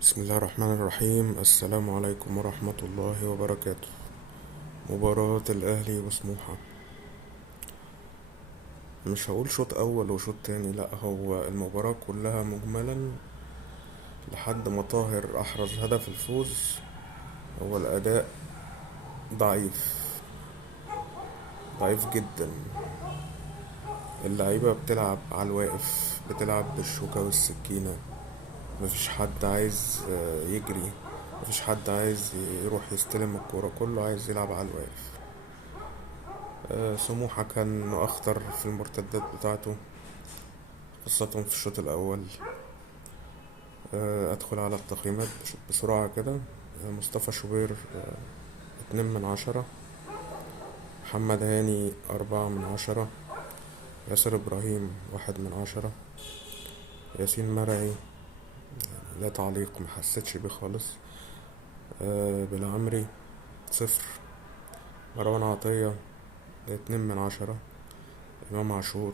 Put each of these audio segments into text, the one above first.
بسم الله الرحمن الرحيم. السلام عليكم ورحمة الله وبركاته. مباراة الأهلي وسموحة. مش هقول شوط أول وشوط تاني، لأ، هو المباراة كلها مجملا لحد ما طاهر أحرز هدف الفوز. هو الأداء ضعيف، ضعيف جدا. اللعيبة بتلعب على الواقف، بتلعب بالشوكة والسكينة. مفيش حد عايز يجري، مفيش حد عايز يروح يستلم الكورة، كله عايز يلعب على الواقف. سموحة كان أخطر في المرتدات بتاعته، خاصة في الشوط الأول. أدخل على التقييمات بسرعة كده. مصطفى شوبير 2/10. محمد هاني 4/10. ياسر إبراهيم 1/10. ياسين مرعي لا تعليق، محسيتش بيه خالص. بالعمري 0. مروان عطية 2/10. إمام عاشور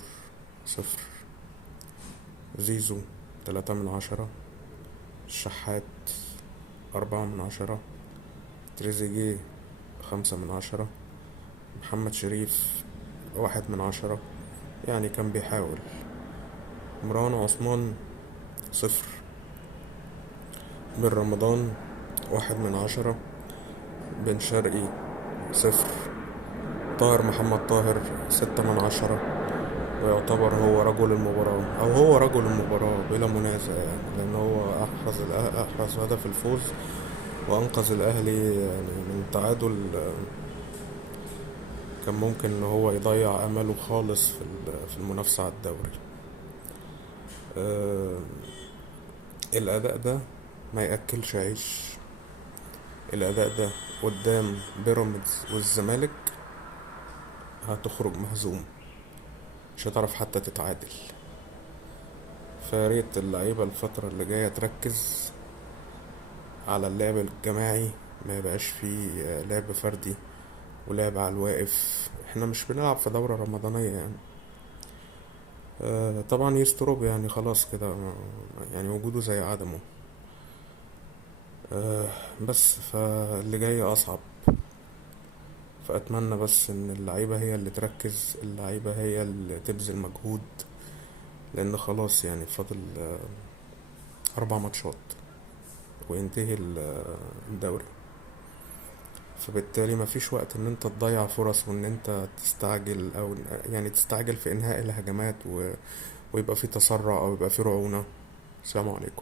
0. زيزو 3/10. الشحات 4/10. تريزيجيه 5/10. محمد شريف 1/10، يعني كان بيحاول. مروان عثمان 0. بن رمضان 1/10. بن شرقي 0. طاهر محمد طاهر 6/10. ويعتبر هو رجل المباراة، أو هو رجل المباراة بلا منازع، يعني لأن هو أحرز هدف الفوز وأنقذ الأهلي يعني من تعادل. كان ممكن إن هو يضيع أمله خالص في المنافسة على الدوري. آه، الأداء ده ما يأكلش عيش. الأداء ده قدام بيراميدز والزمالك هتخرج مهزوم، مش هتعرف حتى تتعادل. فريت اللعيبة الفترة اللي جاية تركز على اللعب الجماعي، ما يبقاش فيه لعب فردي ولعب على الواقف. احنا مش بنلعب في دورة رمضانية يعني. طبعا يستروب يعني خلاص كده، يعني وجوده زي عدمه. آه، بس فاللي جاي أصعب. فأتمنى بس إن اللعيبة هي اللي تركز، اللعيبة هي اللي تبذل مجهود، لأن خلاص يعني فاضل 4 ماتشات وينتهي الدوري. فبالتالي مفيش وقت إن أنت تضيع فرص، وإن أنت تستعجل، أو يعني تستعجل في إنهاء الهجمات ويبقى في تسرع أو يبقى في رعونة. السلام عليكم.